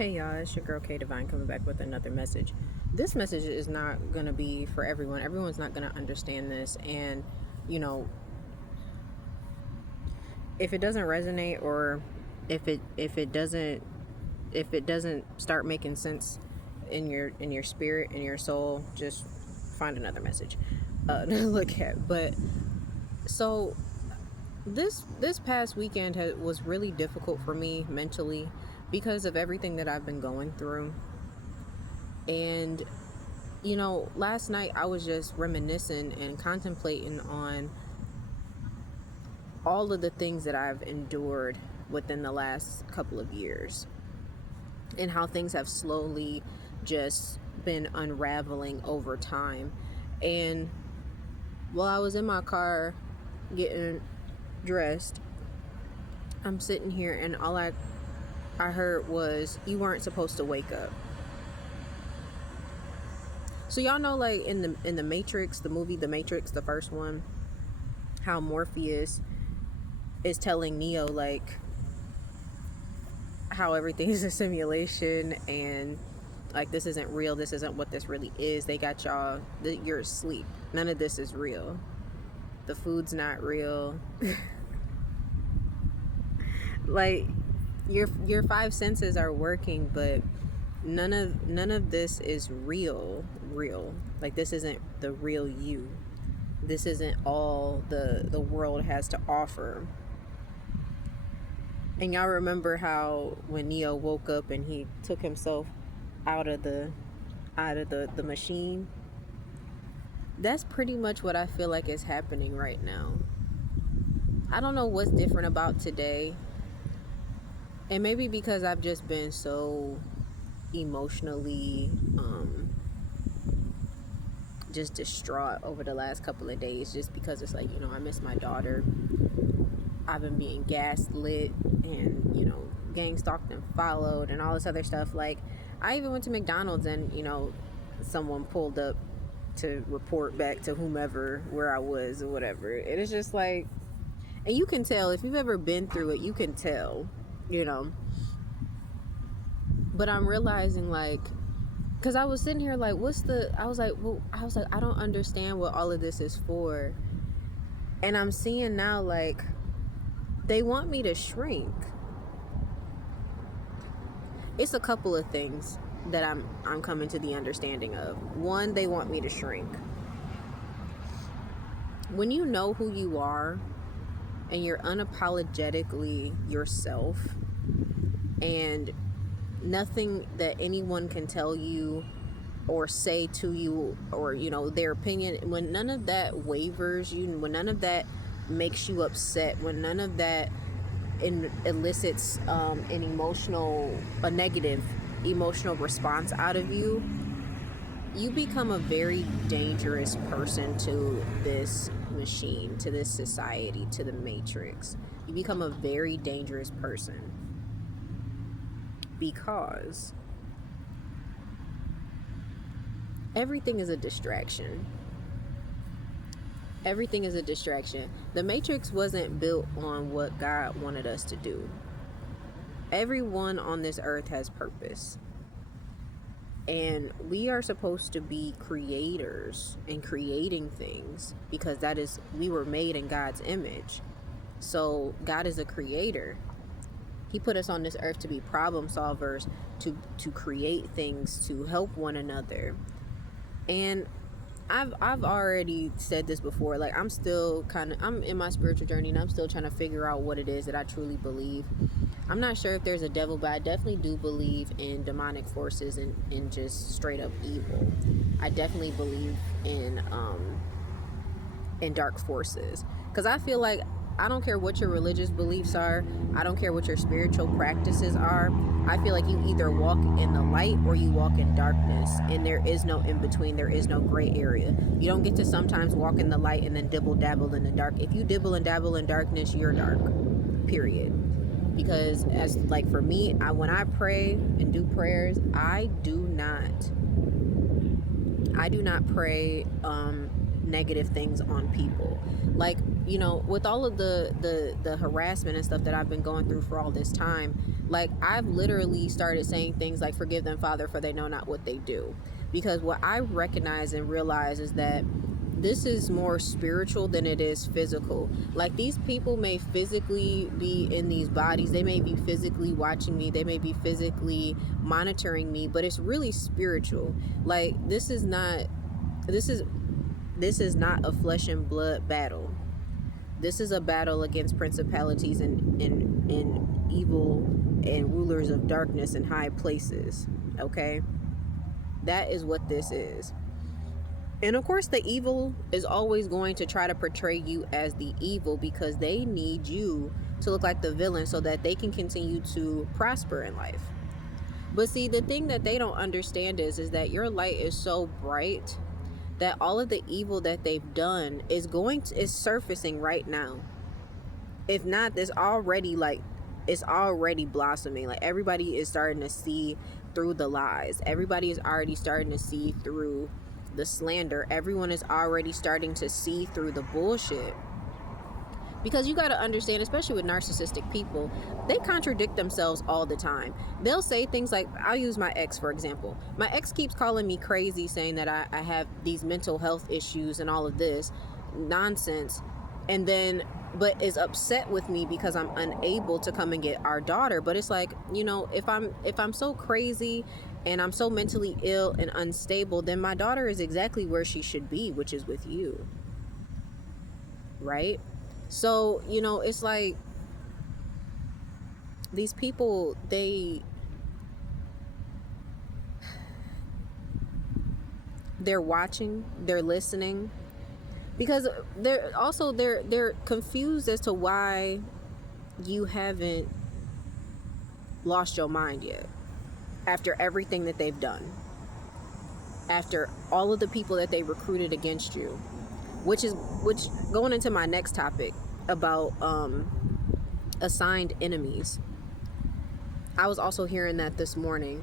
Hey y'all, it's your girl K Divine coming back with another message. This message is not gonna be for everyone. Everyone's not gonna understand this, and you know, if it doesn't resonate or if it doesn't start making sense in your spirit, in your soul, just find another message to look at. But so this past weekend was really difficult for me mentally because of everything that I've been going through. And last night I was just reminiscing and contemplating on all of the things that I've endured within the last couple of years and how things have slowly just been unraveling over time. And while I was in my car getting dressed, I'm sitting here and all I heard was, "You weren't supposed to wake up." So y'all know, like in the Matrix, the movie The Matrix, the first one, how Morpheus is telling Neo like how everything is a simulation and like this isn't real, this isn't what this really is. They got y'all, you're asleep. None of this is real. The food's not real. Like your five senses are working, but none of this is real. Like this isn't the real you. This isn't all the world has to offer. And y'all remember how when Neo woke up and he took himself out of the machine? That's pretty much what I feel like is happening right now. I don't know what's different about today. And maybe because I've just been so emotionally just distraught over the last couple of days, just because it's like, I miss my daughter. I've been being gaslit and, gang stalked and followed and all this other stuff. Like, I even went to McDonald's and, someone pulled up to report back to whomever where I was or whatever. It is just like, and you can tell if you've ever been through it, you can tell, But I'm realizing, like, because I was sitting here like, I was like, I don't understand what all of this is for. And I'm seeing now, like, they want me to shrink. It's a couple of things that I'm coming to the understanding of. One, they want me to shrink. When you know who you are and you're unapologetically yourself, and nothing that anyone can tell you or say to you, or their opinion, when none of that wavers you, when none of that makes you upset, when none of that elicits a negative emotional response out of you, you become a very dangerous person to this machine, to this society, to the Matrix. You become a very dangerous person because everything is a distraction. Everything is a distraction. The Matrix wasn't built on what God wanted us to do. Everyone on this earth has purpose. And we are supposed to be creators and creating things because we were made in God's image. So God is a creator. He put us on this earth to be problem solvers, to create things, to help one another. And I've already said this before, like I'm in my spiritual journey and I'm still trying to figure out what it is that I truly believe. I'm not sure if there's a devil, but I definitely do believe in demonic forces and just straight up evil. I definitely believe in dark forces, because I feel like I don't care what your religious beliefs are. I don't care what your spiritual practices are. I feel like you either walk in the light or you walk in darkness, and there is no in between. There is no gray area. You don't get to sometimes walk in the light and then dibble dabble in the dark. If you dibble and dabble in darkness, you're dark, period. Because as like for me, when I pray and do prayers, I do not pray negative things on people. Like, you know, with all of the harassment and stuff that I've been going through for all this time, like I've literally started saying things like, forgive them, Father, for they know not what they do. Because what I recognize and realize is that this is more spiritual than it is physical. Like, these people may physically be in these bodies, they may be physically watching me, they may be physically monitoring me, but it's really spiritual. Like, this is not a flesh and blood battle. This is a battle against principalities and evil and rulers of darkness in high places. Okay, that is what this is. And of course, the evil is always going to try to portray you as the evil, because they need you to look like the villain so that they can continue to prosper in life. But see, the thing that they don't understand is that your light is so bright that all of the evil that they've done is surfacing right now. If not, it's already blossoming. Like, everybody is starting to see through the lies. Everybody is already starting to see through the slander. Everyone is already starting to see through the bullshit. Because you got to understand, especially with narcissistic people, they contradict themselves all the time. They'll say things like, I'll use my ex, for example. My ex keeps calling me crazy, saying that I have these mental health issues and all of this nonsense. And then, but is upset with me because I'm unable to come and get our daughter. But it's like, you know, if I'm so crazy and I'm so mentally ill and unstable, then my daughter is exactly where she should be, which is with you. Right? So, you know, it's like these people, they're watching, they're listening, because they're confused as to why you haven't lost your mind yet, after everything that they've done, after all of the people that they recruited against you, which going into my next topic about assigned enemies. I was also hearing that this morning,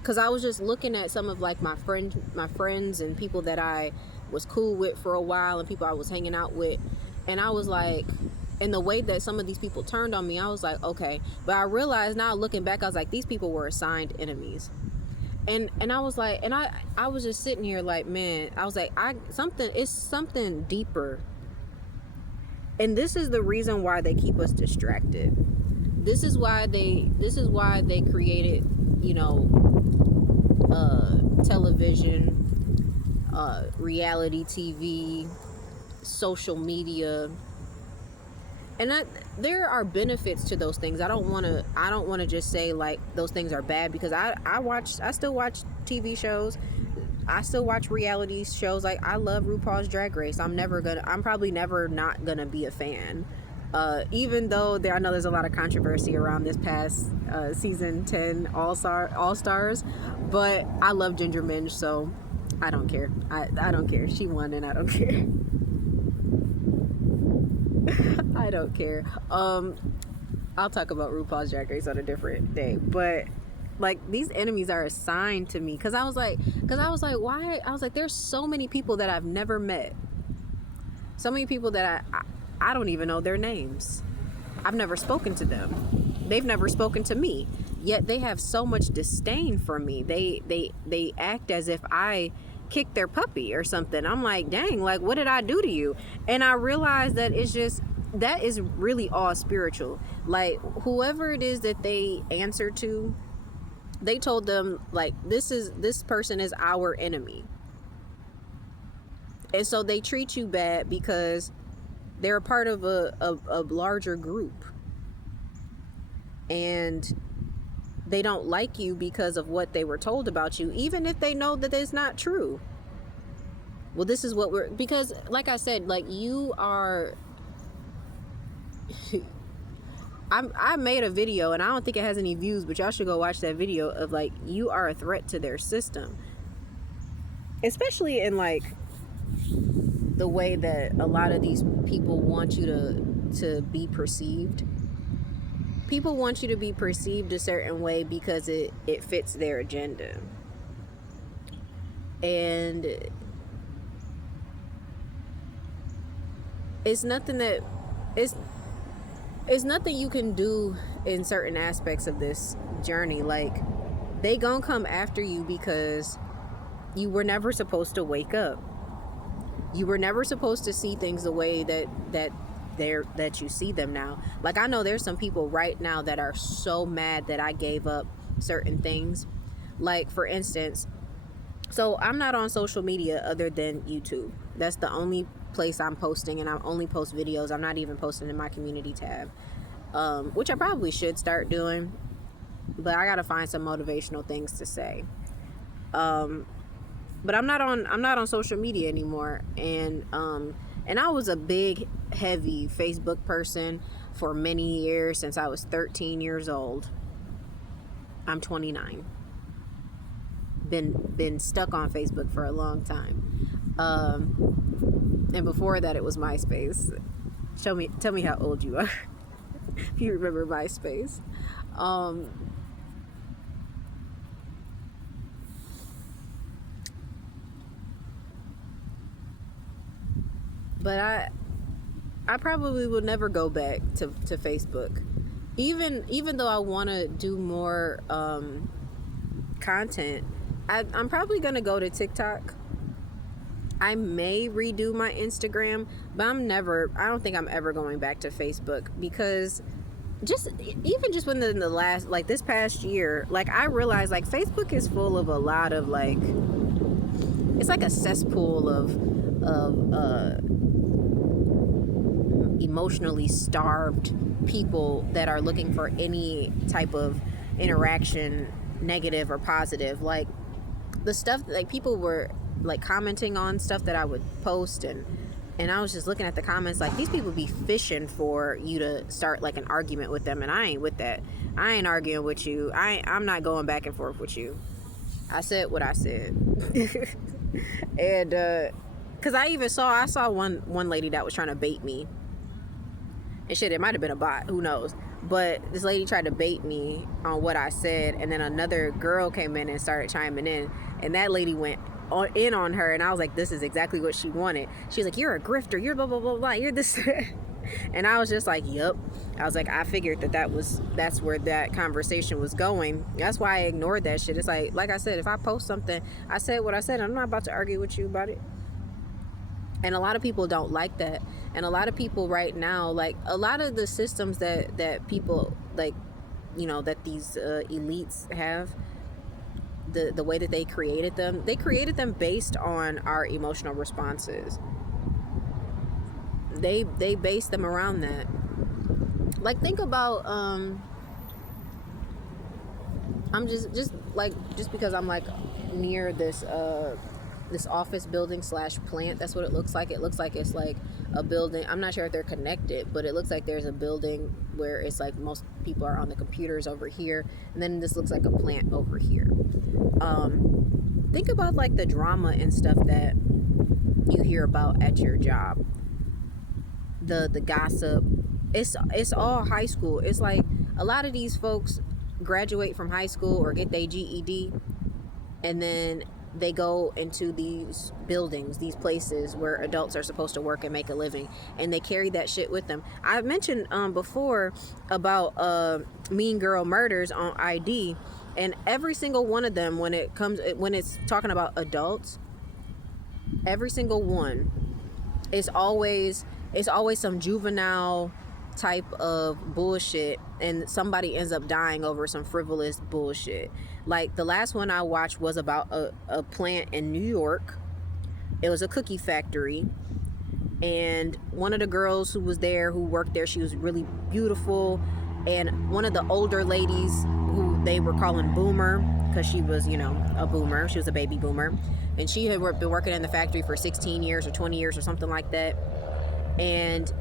because I was just looking at some of like my friends and people that I was cool with for a while and people I was hanging out with, and I was like, and the way that some of these people turned on me, I was like, okay. But I realized now, looking back, I was like, these people were assigned enemies. And I was like, and I was just sitting here like, man, I was like, it's something deeper. And this is the reason why they keep us distracted. This is why they created, you know, television, reality TV, social media. And there are benefits to those things. I don't want to just say like those things are bad, because I still watch TV shows. I still watch reality shows. Like, I love RuPaul's Drag Race. I'm probably never not gonna be a fan. Even though I know there's a lot of controversy around this past season 10 All Stars, but I love Ginger Minj, so I don't care. I don't care. She won, and I don't care. I don't care. I'll talk about RuPaul's Drag Race on a different day, but like, these enemies are assigned to me, because I was like, why? I was like, there's so many people that I've never met, so many people that I don't even know their names. I've never spoken to them. They've never spoken to me, yet they have so much disdain for me. They act as if I kicked their puppy or something. I'm like, dang, like, what did I do to you? And I realized that that is really all spiritual. Like, whoever it is that they answer to, they told them, like, this person is our enemy. And so they treat you bad because they're a part of a larger group. And they don't like you because of what they were told about you, even if they know that it's not true. Well, this is what because like I said, like, you are... I made a video, and I don't think it has any views, but y'all should go watch that video of, like, you are a threat to their system. Especially in, like, the way that a lot of these people want you to be perceived. People want you to be perceived a certain way because it fits their agenda. And it's nothing that it's it's nothing you can do in certain aspects of this journey. Like, they gonna come after you because you were never supposed to wake up. You were never supposed to see things the way that you see them now. Like, I know there's some people right now that are so mad that I gave up certain things. Like, for instance, so I'm not on social media other than YouTube. That's the only place I'm posting, and I only post videos. I'm not even posting in my community tab, which I probably should start doing, but I gotta find some motivational things to say. But I'm not on social media anymore, and I was a big, heavy Facebook person for many years, since I was 13 years old. I'm 29. Been stuck on Facebook for a long time, and before that it was MySpace. Tell me how old you are if you remember MySpace. But I probably will never go back to Facebook, even though I want to do more content. I'm probably gonna go to TikTok. I may redo my Instagram, but I don't think I'm ever going back to Facebook, because just within the last, like, this past year, like, I realized, like, Facebook is full of a lot of, like, it's like a cesspool of emotionally starved people that are looking for any type of interaction, negative or positive. Like, the stuff, like, people were, like, commenting on stuff that I would post, and I was just looking at the comments, like, these people be fishing for you to start, like, an argument with them, and I ain't with that. I ain't arguing with you. I'm not going back and forth with you. I said what I said. And because I saw one lady that was trying to bait me, and shit, it might have been a bot, who knows, but this lady tried to bait me on what I said, and then another girl came in and started chiming in, and that lady went in on her, and I was like, this is exactly what she wanted. She was like, you're a grifter, you're blah blah blah blah, you're this. And I was just like, yep. I was like, I figured that's where that conversation was going. That's why I ignored that shit. It's like I said, if I post something, I said what I said. I'm not about to argue with you about it. And a lot of people don't like that. And a lot of people right now, like, a lot of the systems that people, like, you know, that these elites have, the way that they created them based on our emotional responses. They base them around that. Like, think about I'm just because I'm, like, near this office building / plant. That's what it looks like. It looks like it's like a building. I'm not sure if they're connected, but it looks like there's a building where it's like most people are on the computers over here, and then this looks like a plant over here. Think about, like, the drama and stuff that you hear about at your job. The gossip. It's all high school. It's like a lot of these folks graduate from high school or get their GED, and then they go into these buildings, these places where adults are supposed to work and make a living, and they carry that shit with them. I mentioned before about Mean Girl Murders on ID, and every single one of them, when it's talking about adults, every single one, it's always some juvenile type of bullshit, and somebody ends up dying over some frivolous bullshit. Like, the last one I watched was about a plant in New York. It was a cookie factory, and one of the girls who worked there, she was really beautiful, and one of the older ladies, who they were calling Boomer, because she was, you know, a boomer, she was a baby boomer, and she had been working in the factory for 16 years or 20 years or something like that. And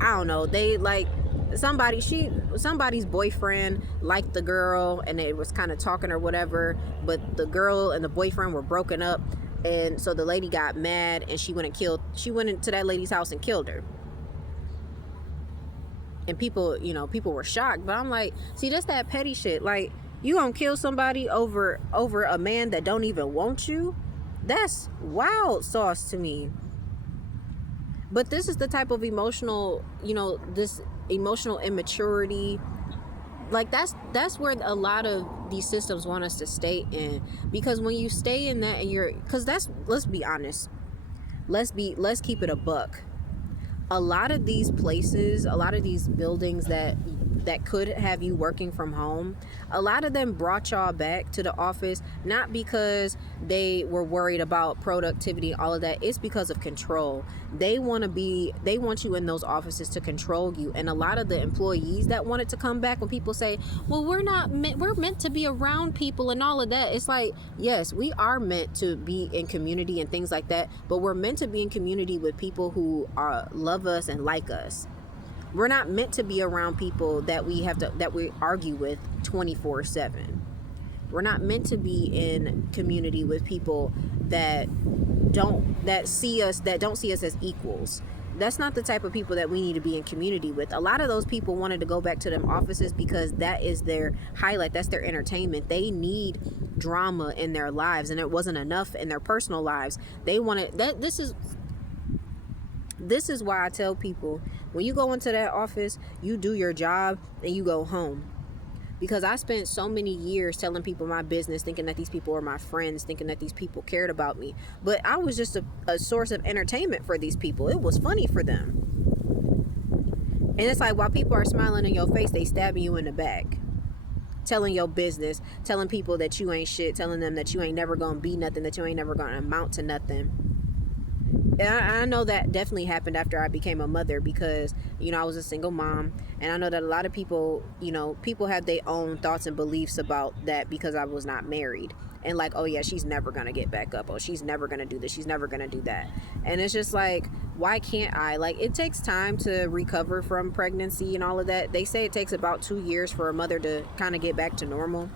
I don't know, they, like, somebody's boyfriend liked the girl, and it was kind of talking or whatever, but the girl and the boyfriend were broken up, and so the lady got mad, and she went into that lady's house and killed her. And people were shocked, but I'm like, see, that's that petty shit. Like, you gonna kill somebody over a man that don't even want you? That's wild sauce to me. But this is the type of emotional, this emotional immaturity, like that's where a lot of these systems want us to stay in. Because when you stay in that, and because let's be honest, let's keep it a buck. A lot of these places, a lot of these buildings that could have you working from home, a lot of them brought y'all back to the office not because they were worried about productivity, all of that. It's because of control. They want you in those offices to control you. And a lot of the employees that wanted to come back, when people say, well, we're meant to be around people and all of that, it's like, yes, we are meant to be in community and things like that, but we're meant to be in community with people who love us and like us. We're not meant to be around people that we argue with 24/7. We're not meant to be in community with people that don't see us as equals. That's not the type of people that we need to be in community with. A lot of those people wanted to go back to them offices because that is their highlight. That's their entertainment. They need drama in their lives, and it wasn't enough in their personal lives. They wanted that. This is why I tell people, when you go into that office, you do your job and you go home. Because I spent so many years telling people my business, thinking that these people were my friends, thinking that these people cared about me. But I was just a source of entertainment for these people. It was funny for them. And it's like, while people are smiling in your face, they stabbing you in the back. Telling your business, telling people that you ain't shit, telling them that you ain't never gonna be nothing, that you ain't never gonna amount to nothing. And I know that definitely happened after I became a mother, because, I was a single mom. And I know that a lot of people, people have their own thoughts and beliefs about that because I was not married. And like, oh yeah, she's never going to get back up. Oh, she's never going to do this. She's never going to do that. And it's just like, why can't I? Like, it takes time to recover from pregnancy and all of that. They say it takes about 2 years for a mother to kind of get back to normal.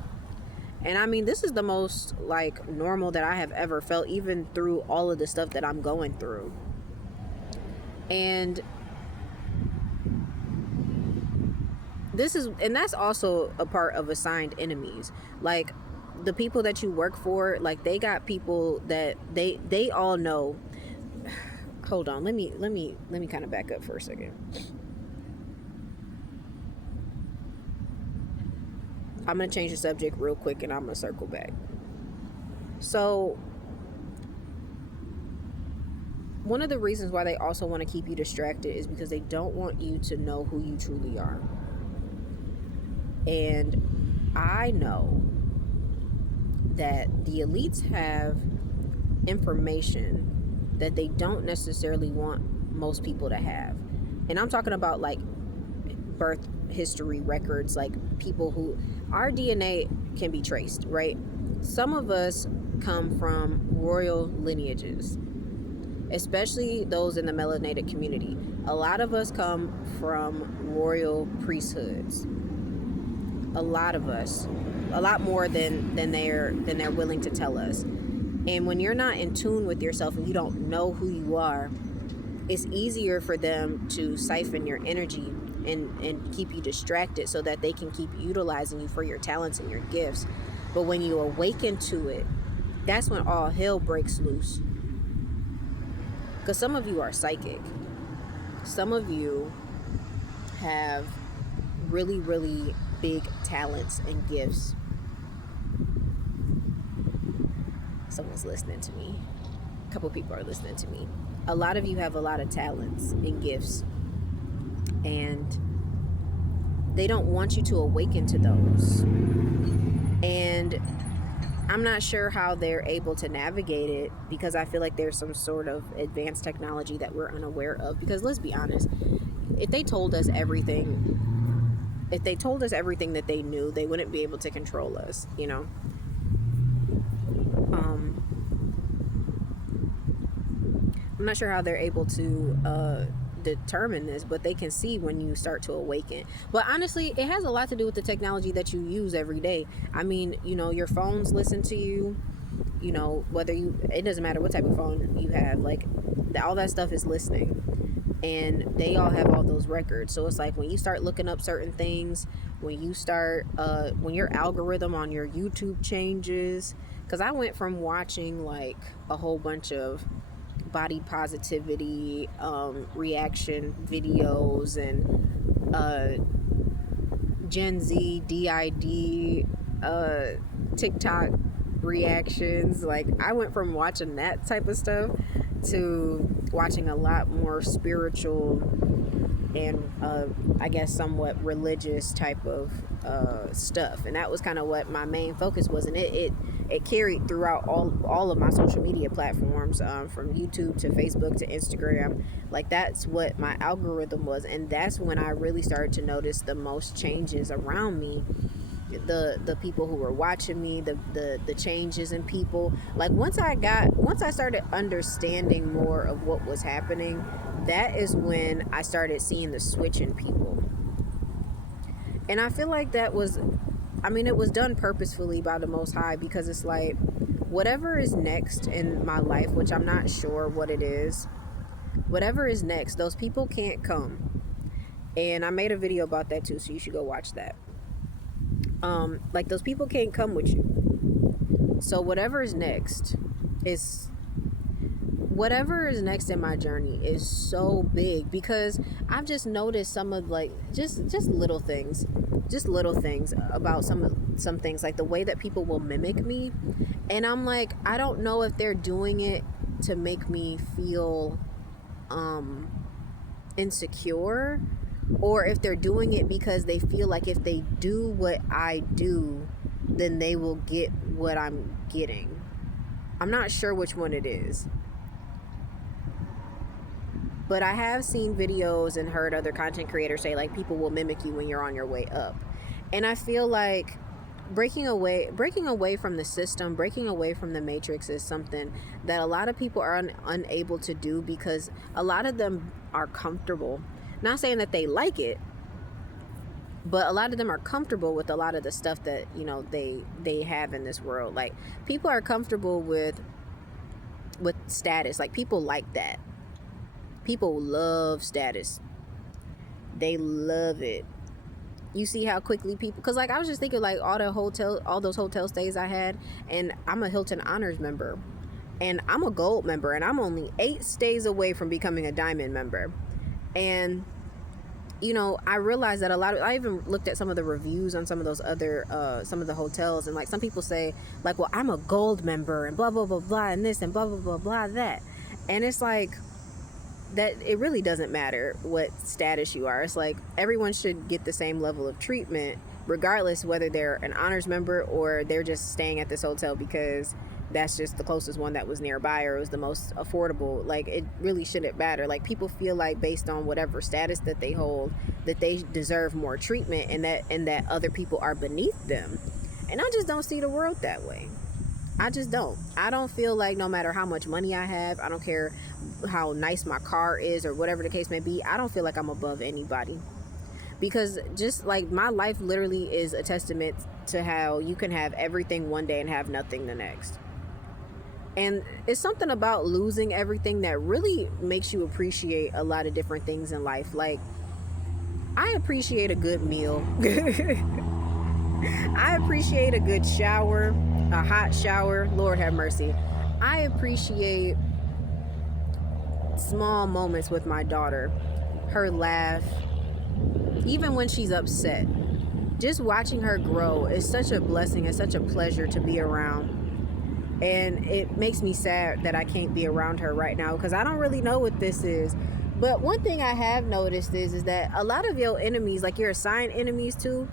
And I mean, this is the most like normal that I have ever felt, even through all of the stuff that I'm going through. And that's also a part of assigned enemies. Like, the people that you work for, like, they got people that they all know. Hold on, let me kind of back up for a second. I'm going to change the subject real quick and I'm going to circle back. So, one of the reasons why they also want to keep you distracted is because they don't want you to know who you truly are. And I know that the elites have information that they don't necessarily want most people to have. And I'm talking about like birth history records, like people who, our DNA can be traced, right? Some of us come from royal lineages, especially those in the melanated community. A lot of us come from royal priesthoods. A lot of us, a lot more than they're willing to tell us. And when you're not in tune with yourself and you don't know who you are, it's easier for them to siphon your energy and keep you distracted so that they can keep utilizing you for your talents and your gifts. But when you awaken to it, that's when all hell breaks loose. Because some of you are psychic. Some of you have really, really big talents and gifts. Someone's listening to me. A couple people are listening to me. A lot of you have a lot of talents and gifts, and they don't want you to awaken to those. And I'm not sure how they're able to navigate it, because I feel like there's some sort of advanced technology that we're unaware of. Because let's be honest, if they told us everything that they knew, they wouldn't be able to control us, I'm not sure how they're able to determine this, but they can see when you start to awaken. But honestly, it has a lot to do with the technology that you use every day. I mean, your phones listen to you, it doesn't matter what type of phone you have, like all that stuff is listening, and they all have all those records. So it's like, when you start looking up certain things, when you start when your algorithm on your YouTube changes, because I went from watching like a whole bunch of body positivity reaction videos and Gen Z DID TikTok reactions. Like, I went from watching that type of stuff to watching a lot more spiritual and I guess somewhat religious type of stuff, and that was kind of what my main focus was, and it carried throughout all of my social media platforms, from YouTube to Facebook to Instagram. Like, that's what my algorithm was, and that's when I really started to notice the most changes around me. The people who were watching me, the changes in people. Like, once I started understanding more of what was happening, that is when I started seeing the switch in people. And I feel like that was, I mean, it was done purposefully by the Most High, because it's like, whatever is next in my life, which I'm not sure what it is, whatever is next, those people can't come. And I made a video about that too, so you should go watch that. Like, those people can't come with you. So whatever is next in my journey is so big, because I've just noticed some of, like, just little things about some things, like the way that people will mimic me, and I'm like, I don't know if they're doing it to make me feel insecure, or if they're doing it because they feel like if they do what I do, then they will get what I'm getting. I'm not sure which one it is. But I have seen videos and heard other content creators say, like, people will mimic you when you're on your way up. And I feel like breaking away from the system, breaking away from the matrix is something that a lot of people are unable to do, because a lot of them are comfortable. Not saying that they like it, but a lot of them are comfortable with a lot of the stuff that, you know, they have in this world. Like, people are comfortable with status. Like, people like that. People love status. They love it. You see how quickly people, because, like, I was just thinking, like, all those hotel stays I had, and I'm a Hilton Honors member, and I'm a gold member, and I'm only 8 stays away from becoming a diamond member. And, you know, I realized that I even looked at some of the reviews on some of those other, some of the hotels, and, like, some people say, like, well, I'm a gold member, and blah, blah, blah, blah, and this, and blah, blah, blah, blah, that. And it's like, that it really doesn't matter what status you are. It's like, everyone should get the same level of treatment, regardless whether they're an honors member or they're just staying at this hotel because that's just the closest one that was nearby, or it was the most affordable. Like, it really shouldn't matter. Like, people feel like, based on whatever status that they hold, that they deserve more treatment, and that other people are beneath them. And I just don't see the world that way. I just don't. I don't feel like, no matter how much money I have, I don't care how nice my car is or whatever the case may be, I don't feel like I'm above anybody. Because, just like, my life literally is a testament to how you can have everything one day and have nothing the next. And it's something about losing everything that really makes you appreciate a lot of different things in life. Like, I appreciate a good meal. I appreciate a good shower, a hot shower. Lord have mercy. I appreciate small moments with my daughter, her laugh, even when she's upset. Just watching her grow is such a blessing and such a pleasure to be around. And it makes me sad that I can't be around her right now, because I don't really know what this is. But one thing I have noticed is that a lot of your enemies, like your assigned enemies too,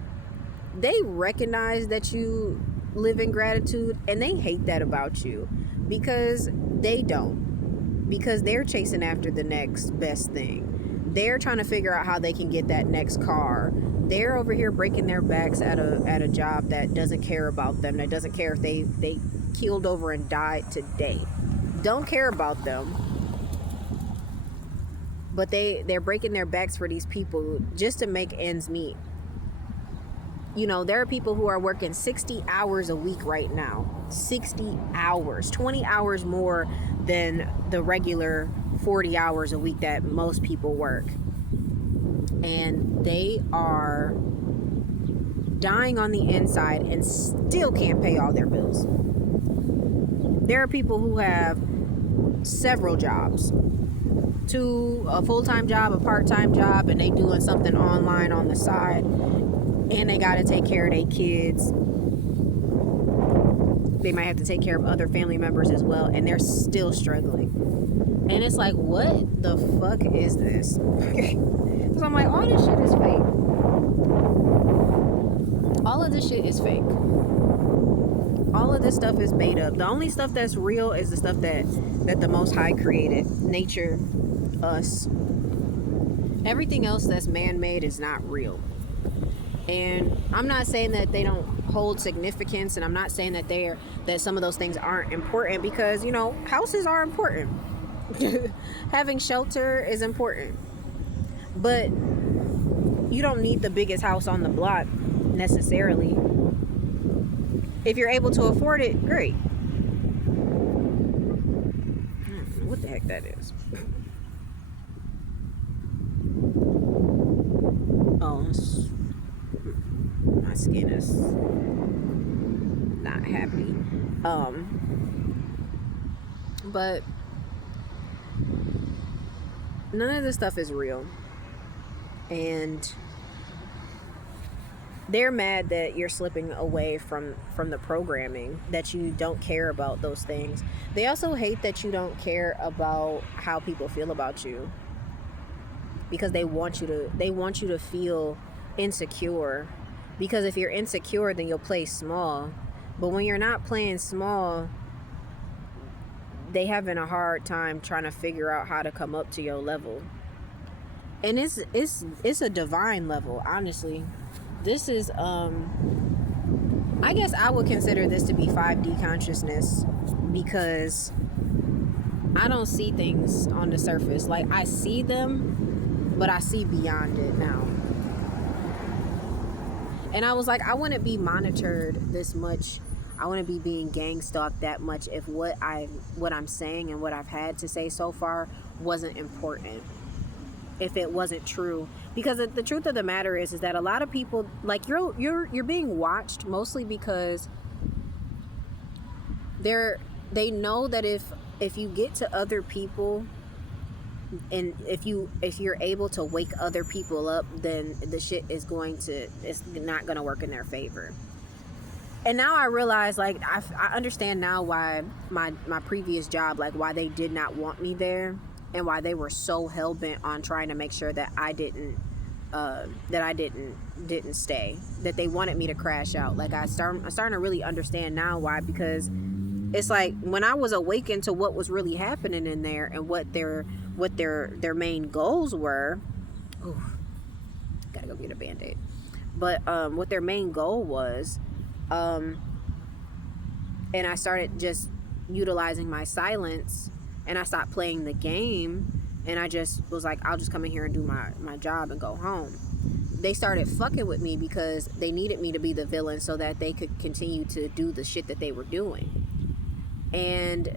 they recognize that you live in gratitude, and they hate that about you, because they don't. Because they're chasing after the next best thing. They're trying to figure out how they can get that next car. They're over here breaking their backs at a job that doesn't care about them, that doesn't care if they keeled over and died today. Don't care about them. But they're breaking their backs for these people just to make ends meet. You know, there are people who are working 60 hours a week right now. 60 hours. 20 hours more than the regular 40 hours a week that most people work. And they are dying on the inside and still can't pay all their bills. There are people who have several jobs, to a full-time job, a part-time job, and they doing something online on the side, and they got to take care of their kids. They might have to take care of other family members as well, and they're still struggling. And it's like, what the fuck is this? So I'm like, all this shit is fake. All of this shit is fake. All of this stuff is made up. The only stuff that's real is the stuff that the Most High created. Nature, us. Everything else that's man-made is not real. And I'm not saying that they don't hold significance, and I'm not saying that some of those things aren't important, because, you know, houses are important. Having shelter is important. But you don't need the biggest house on the block necessarily. If you're able to afford it, great. What the heck that is? Oh, my skin is not happy. But none of this stuff is real. And they're mad that you're slipping away from the programming, that you don't care about those things. They also hate that you don't care about how people feel about you, because they want you to feel insecure. Because if you're insecure, then you'll play small. But when you're not playing small, they having a hard time trying to figure out how to come up to your level. And it's a divine level, honestly. This is I guess I would consider this to be 5D consciousness, because I don't see things on the surface. Like, I see them, but I see beyond it now. And I was like, I wouldn't be monitored this much. I wouldn't be being gang stalked that much if what I'm saying and what I've had to say so far wasn't important. If it wasn't true. Because the truth of the matter is that a lot of people, like, you're being watched mostly because they know that if you get to other people, and if you're able to wake other people up, then the shit it's not gonna work in their favor. And now I realize, like, I understand now why my previous job, like, why they did not want me there, and why they were so hell-bent on trying to make sure that I didn't stay, that they wanted me to crash out. Like, I'm starting to really understand now why, because it's like, when I was awakened to what was really happening in there and what their main goals were. Ooh, gotta go get a Band-Aid. But what their main goal was, and I started just utilizing my silence, and I stopped playing the game, and I just was like, I'll just come in here and do my job and go home. They started fucking with me because they needed me to be the villain so that they could continue to do the shit that they were doing. And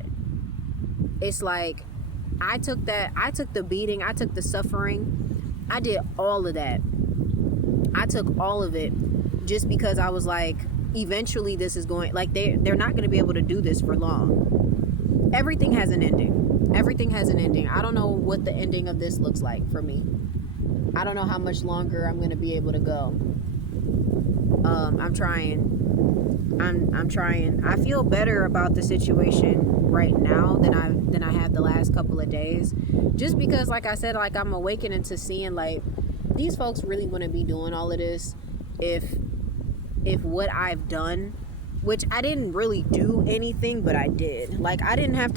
it's like, I took the beating, I took the suffering, I did all of that. I took all of it just because I was like, eventually this is going, like, they're not going to be able to do this for long. Everything has an ending. Everything has an ending. I don't know what the ending of this looks like for me. I don't know how much longer I'm going to be able to go. I'm trying. I feel better about the situation right now than I have the last couple of days, just because, like I said, like, I'm awakening to seeing, like, these folks really wouldn't be doing all of this if what I've done, which I didn't really do anything, but I did. Like, I did not have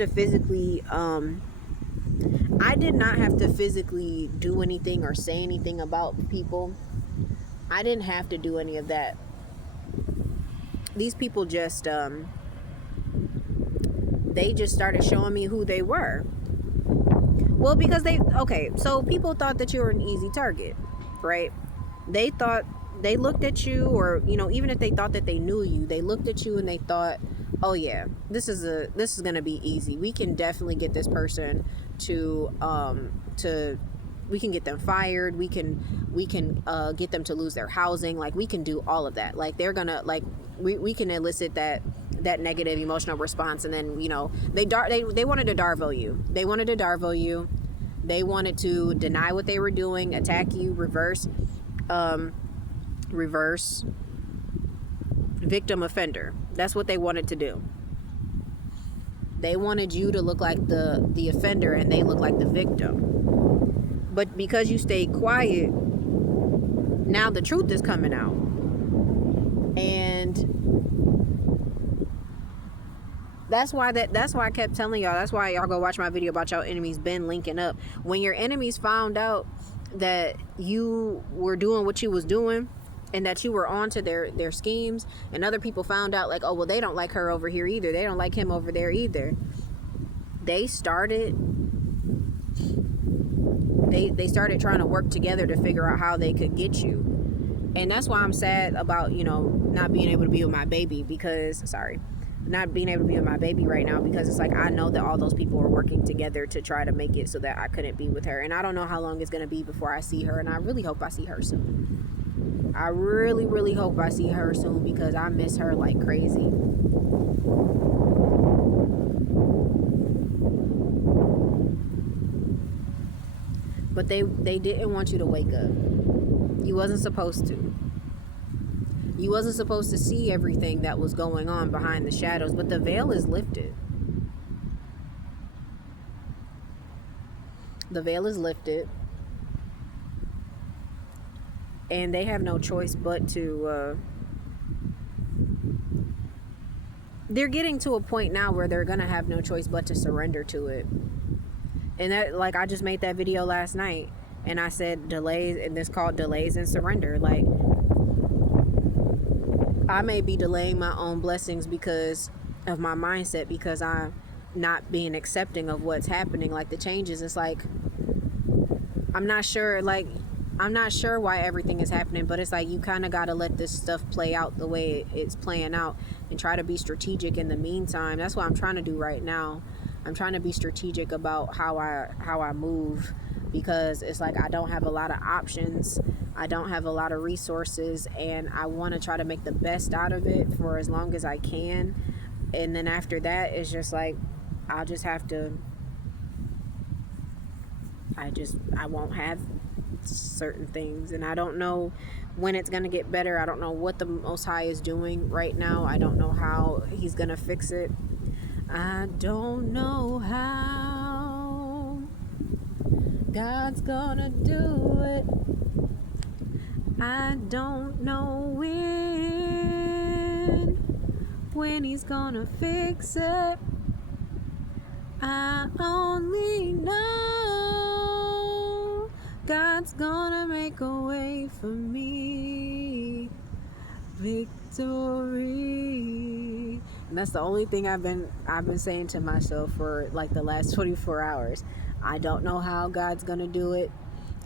to physically do anything or say anything about people. I didn't have to do any of that. These people just they just started showing me who they were. Well, because so people thought that you were an easy target, right? They looked at you, or, you know, even if they thought that they knew you, they looked at you and they thought, oh yeah, this is gonna be easy. We can definitely get this person to we can get them fired. We can get them to lose their housing. Like, we can do all of that. Like, they're gonna, like, we can elicit that that negative emotional response, and then, you know, they wanted to darvo you. They wanted to darvo you. They wanted to deny what they were doing, attack you, reverse victim offender. That's what they wanted to do. They wanted you to look like the offender, and they look like the victim. But because you stayed quiet, now the truth is coming out. And that's why I kept telling y'all, that's why y'all go watch my video about y'all enemies been linking up. When your enemies found out that you were doing what you was doing, and that you were on to their schemes, and other people found out, like, oh, well, they don't like her over here either, they don't like him over there either, they started trying to work together to figure out how they could get you. And that's why I'm sad about, you know, not being able to be with my baby, because not being able to be with my baby right now, because it's like I know that all those people are working together to try to make it so that I couldn't be with her. And I don't know how long it's going to be before I see her, and I really hope I see her soon. I really, really hope I see her soon, because I miss her like crazy. But they didn't want you to wake up. You wasn't supposed to. You wasn't supposed to see everything that was going on behind the shadows, but the veil is lifted. The veil is lifted. And they have no choice but to... they're getting to a point now where they're going to have no choice but to surrender to it. And that, like, I just made that video last night, and I said delays, and it's called Delays and Surrender. Like, I may be delaying my own blessings because of my mindset, because I'm not being accepting of what's happening, like the changes. It's like, I'm not sure why everything is happening, but it's like you kind of got to let this stuff play out the way it's playing out, and try to be strategic in the meantime. That's what I'm trying to do right now. I'm trying to be strategic about how I move, because it's like I don't have a lot of options. I don't have a lot of resources, and I want to try to make the best out of it for as long as I can. And then after that, it's just like I'll just have to, I won't have certain things, and I don't know when it's going to get better. I don't know what the Most High is doing right now. I don't know how he's going to fix it. I don't know how God's gonna do it. I don't know when he's gonna fix it. I only know God's gonna make a way for me. Victory. And that's the only thing I've been saying to myself for like the last 24 hours. I don't know how God's gonna do it.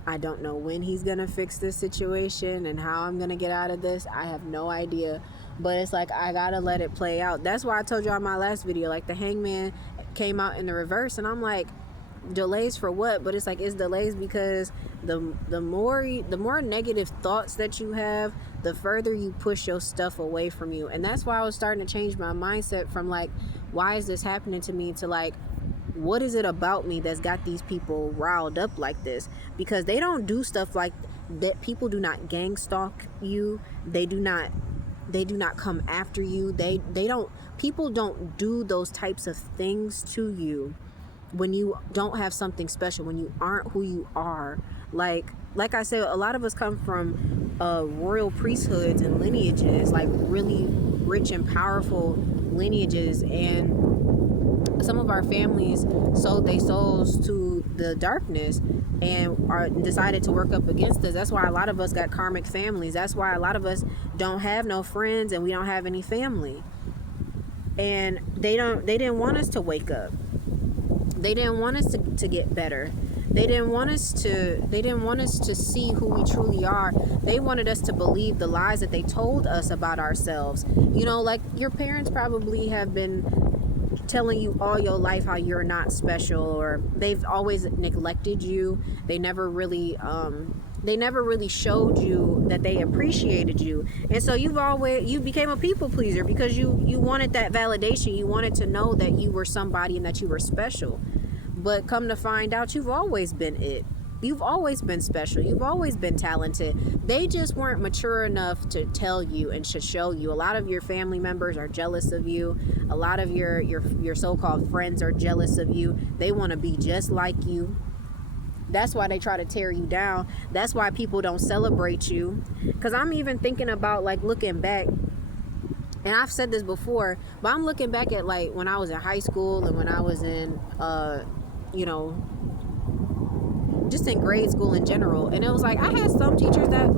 I don't know when he's gonna fix this situation and how I'm gonna get out of this. I have no idea. But it's like I gotta let it play out. That's why I told y'all in my last video, like the hangman came out in the reverse, and I'm like, delays for what? But it's like, it's delays because the more negative thoughts that you have, the further you push your stuff away from you. And that's why I was starting to change my mindset from like, why is this happening to me, to like, what is it about me that's got these people riled up like this? Because they don't do stuff like that. People do not gang stalk you. They do not come after you. People don't do those types of things to you when you don't have something special, when you aren't who you are. Like I said, a lot of us come from royal priesthoods and lineages, like really rich and powerful lineages, and some of our families sold their souls to the darkness and decided to work up against us. That's why a lot of us got karmic families. That's why a lot of us don't have no friends, and we don't have any family. And they didn't want us to wake up. They didn't want us to get better. They didn't want us to see who we truly are. They wanted us to believe the lies that they told us about ourselves. You know, like your parents probably have been telling you all your life how you're not special, or they've always neglected you. They never really They never really showed you that they appreciated you. And so you became a people pleaser because you wanted that validation. You wanted to know that you were somebody and that you were special. But come to find out, you've always been it. You've always been special. You've always been talented. They just weren't mature enough to tell you and to show you. A lot of your family members are jealous of you. A lot of your so-called friends are jealous of you. They want to be just like you. That's why they try to tear you down. That's why people don't celebrate you. Because I'm even thinking about, like, looking back, and I've said this before, but I'm looking back at, like, when I was in high school and when I was in just in grade school in general. And it was like, I had some teachers that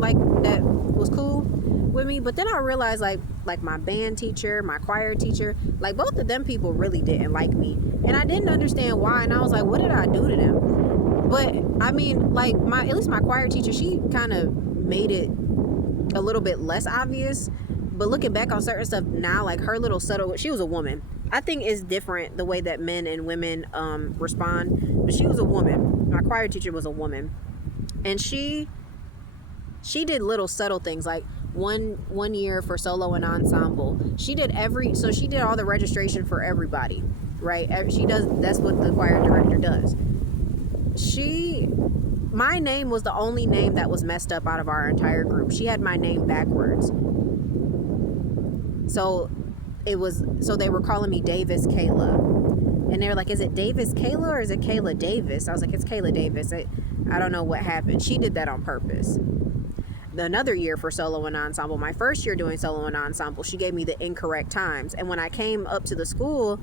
was cool with me, but then I realized, like my band teacher, my choir teacher, like, both of them people really didn't like me, and I didn't understand why. And I was like, what did I do to them? But I mean, like, at least my choir teacher, she kind of made it a little bit less obvious. But looking back on certain stuff now, like, her little subtle, she was a woman. I think it's different the way that men and women respond. But she was a woman. My choir teacher was a woman, and she did little subtle things, like one year for solo and ensemble. She did all the registration for everybody, right? That's what the choir director does. My name was the only name that was messed up out of our entire group. She had my name backwards. So they were calling me Davis Kayla. And they were like, is it Davis Kayla or is it Kayla Davis? I was like, it's Kayla Davis. I don't know what happened. She did that on purpose. Another year for solo and ensemble, my first year doing solo and ensemble, she gave me the incorrect times. And when I came up to the school,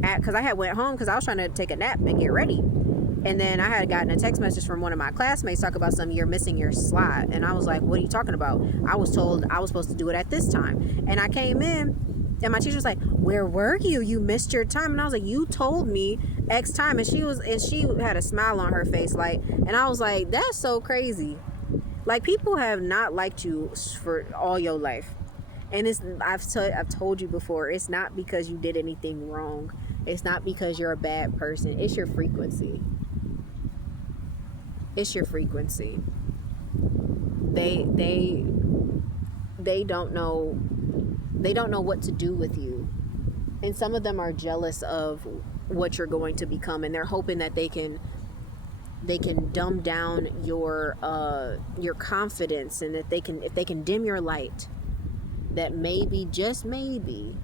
because I had went home because I was trying to take a nap and get ready. And then I had gotten a text message from one of my classmates talking about you're missing your slot. And I was like, what are you talking about? I was told I was supposed to do it at this time. And I came in and my teacher was like, where were you? You missed your time. And I was like, you told me X time. And she had a smile on her face. Like, and I was like, that's so crazy. Like, people have not liked you for all your life. And I've told you before, it's not because you did anything wrong. It's not because you're a bad person. It's your frequency. It's your frequency. They don't know what to do with you. And some of them are jealous of what you're going to become, and they're hoping that they can dumb down your confidence, and that if they can dim your light, that maybe, just maybe,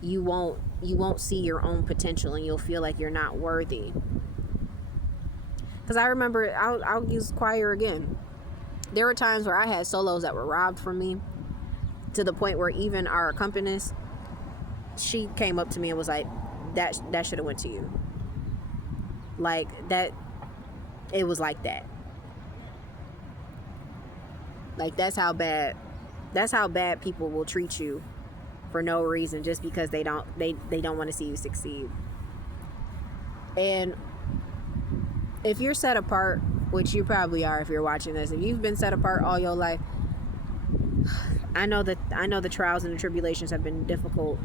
you won't see your own potential and you'll feel like you're not worthy. Because I remember, I'll use choir again. There were times where I had solos that were robbed from me, to the point where even our accompanist, she came up to me and was like, that should have went to you. Like, that, it was like that. Like, that's how bad people will treat you for no reason, just because they don't want to see you succeed. And if you're set apart, which you probably are if you're watching this, if you've been set apart all your life, I know the trials and the tribulations have been difficult.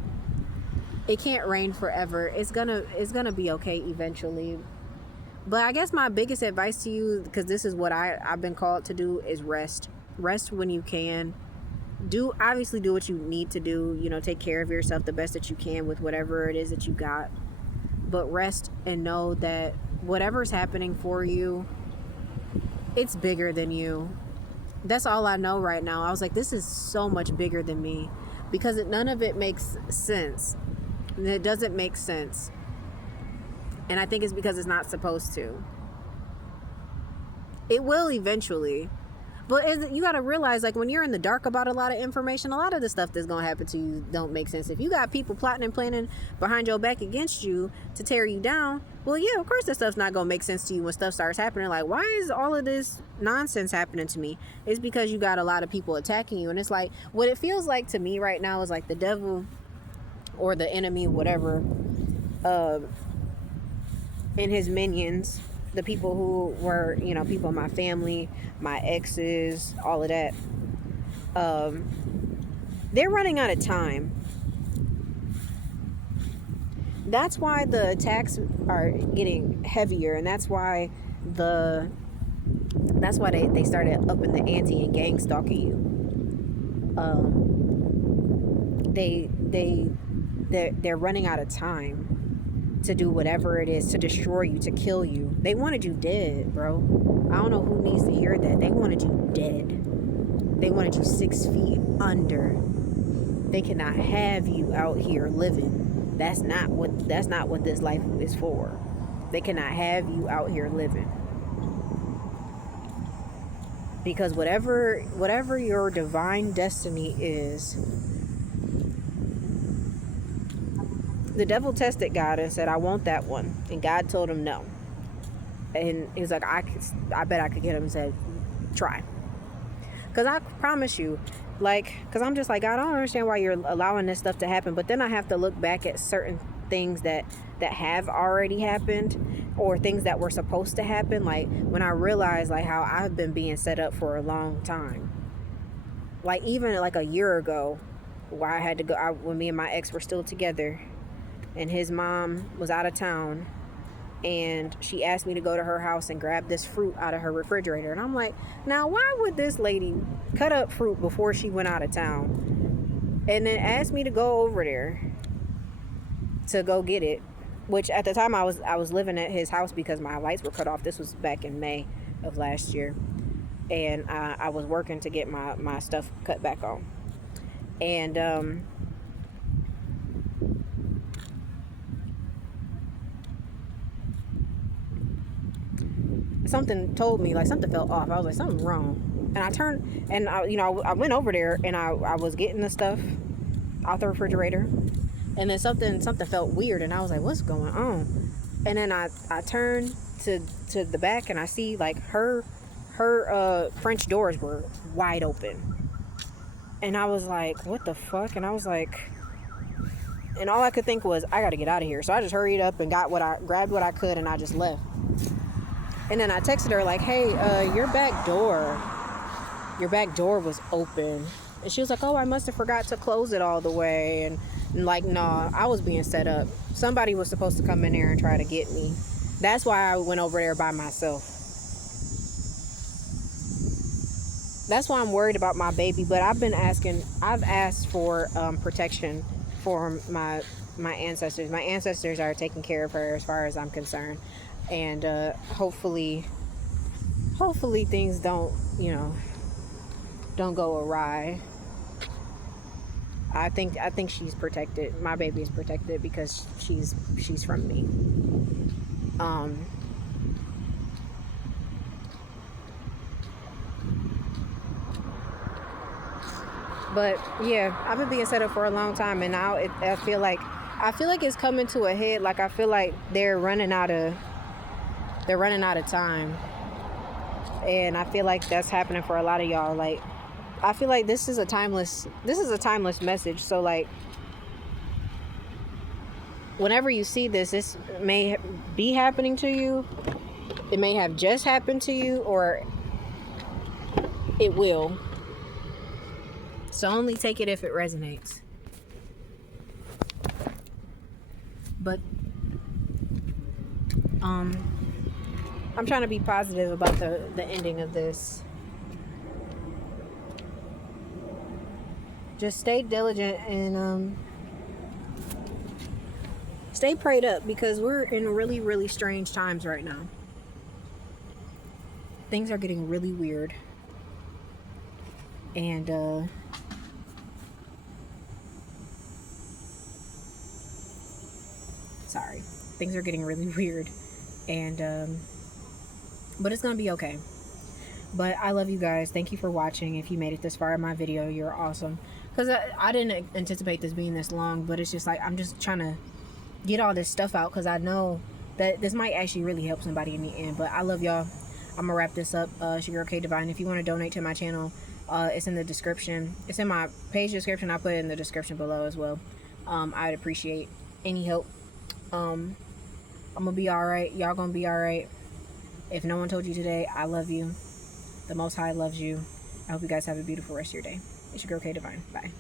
It can't rain forever. It's gonna be okay eventually. But I guess my biggest advice to you, because this is what I've been called to do, is rest. Rest when you can. Obviously do what you need to do. Take care of yourself the best that you can with whatever it is that you got. But rest and know that whatever's happening for you, it's bigger than you. That's all I know right now. I was like, this is so much bigger than me, because none of it makes sense. And it doesn't make sense. And I think it's because it's not supposed to. It will eventually. But you got to realize, like, when you're in the dark about a lot of information, a lot of the stuff that's going to happen to you don't make sense. If you got people plotting and planning behind your back against you to tear you down, well, yeah, of course that stuff's not going to make sense to you when stuff starts happening. Like, why is all of this nonsense happening to me? It's because you got a lot of people attacking you. And it's like, what it feels like to me right now is like the devil or the enemy, whatever, and his minions, the people who were, people in my family, my exes, all of that, they're running out of time. That's why the attacks are getting heavier, and that's why the That's why they started upping the ante and gang stalking you. They're running out of time to do whatever it is to destroy you, to kill you. They wanted you dead, bro. I don't know who needs to hear that. They wanted you dead. They wanted you 6 feet under. They cannot have you out here living. That's not what this life is for. They cannot have you out here living. Because whatever your divine destiny is, the devil tested God and said, I want that one. And God told him no. And he was like, I bet I could get him, and said, try. Because I promise you, because I'm just like, God, I don't understand why you're allowing this stuff to happen. But then I have to look back at certain things that have already happened, or things that were supposed to happen. Like when I realized how I've been being set up for a long time. Like even a year ago, where I had to go, when me and my ex were still together, and his mom was out of town, and she asked me to go to her house and grab this fruit out of her refrigerator. And I'm like, now why would this lady cut up fruit before she went out of town and then ask me to go over there to go get it? Which at the time I was living at his house because my lights were cut off. This was back in May of last year. And I was working to get my stuff cut back on. And something told me, something felt off. I was like, something's wrong. And I turned, and I went over there, and I was getting the stuff out the refrigerator, and then something felt weird, and I was like, what's going on? And then I turned to the back, and I see her French doors were wide open, and I was like, what the fuck? And I was like, and all I could think was, I gotta get out of here. So I just hurried up and grabbed what I could, and I just left. And then I texted her hey, your back door was open. And she was like, oh, I must have forgot to close it all the way. And no, I was being set up. Somebody was supposed to come in there and try to get me. That's why I went over there by myself. That's why I'm worried about my baby. But I've asked for protection for my ancestors. My ancestors are taking care of her as far as I'm concerned. And hopefully things don't go awry. I think she's protected. My baby is protected because she's from me. But yeah, I've been being set up for a long time, and now I feel like it's coming to a head. I feel like they're running out of time, and I feel like that's happening for a lot of y'all. I feel like this is a timeless message. So whenever you see this may be happening to you. It may have just happened to you, or it will. So only take it if it resonates. But I'm trying to be positive about the ending of this. Just stay diligent and stay prayed up, because we're in really, really strange times right now. Things are getting really weird. And sorry. Things are getting really weird. And but it's gonna be okay. But I love you guys. Thank you for watching. If you made it this far in my video, you're awesome. Because I didn't anticipate this being this long, but it's just I'm just trying to get all this stuff out, because I know that this might actually really help somebody in the end. But I love y'all. I'm gonna wrap this up. Sugar Okay Divine. If you want to donate to my channel, it's in the description. It's in my page description. I'll put it in the description below as well. I'd appreciate any help. I'm gonna be alright. Y'all gonna be alright. If no one told you today, I love you. The Most High loves you. I hope you guys have a beautiful rest of your day. It's your girl K Divine. Bye.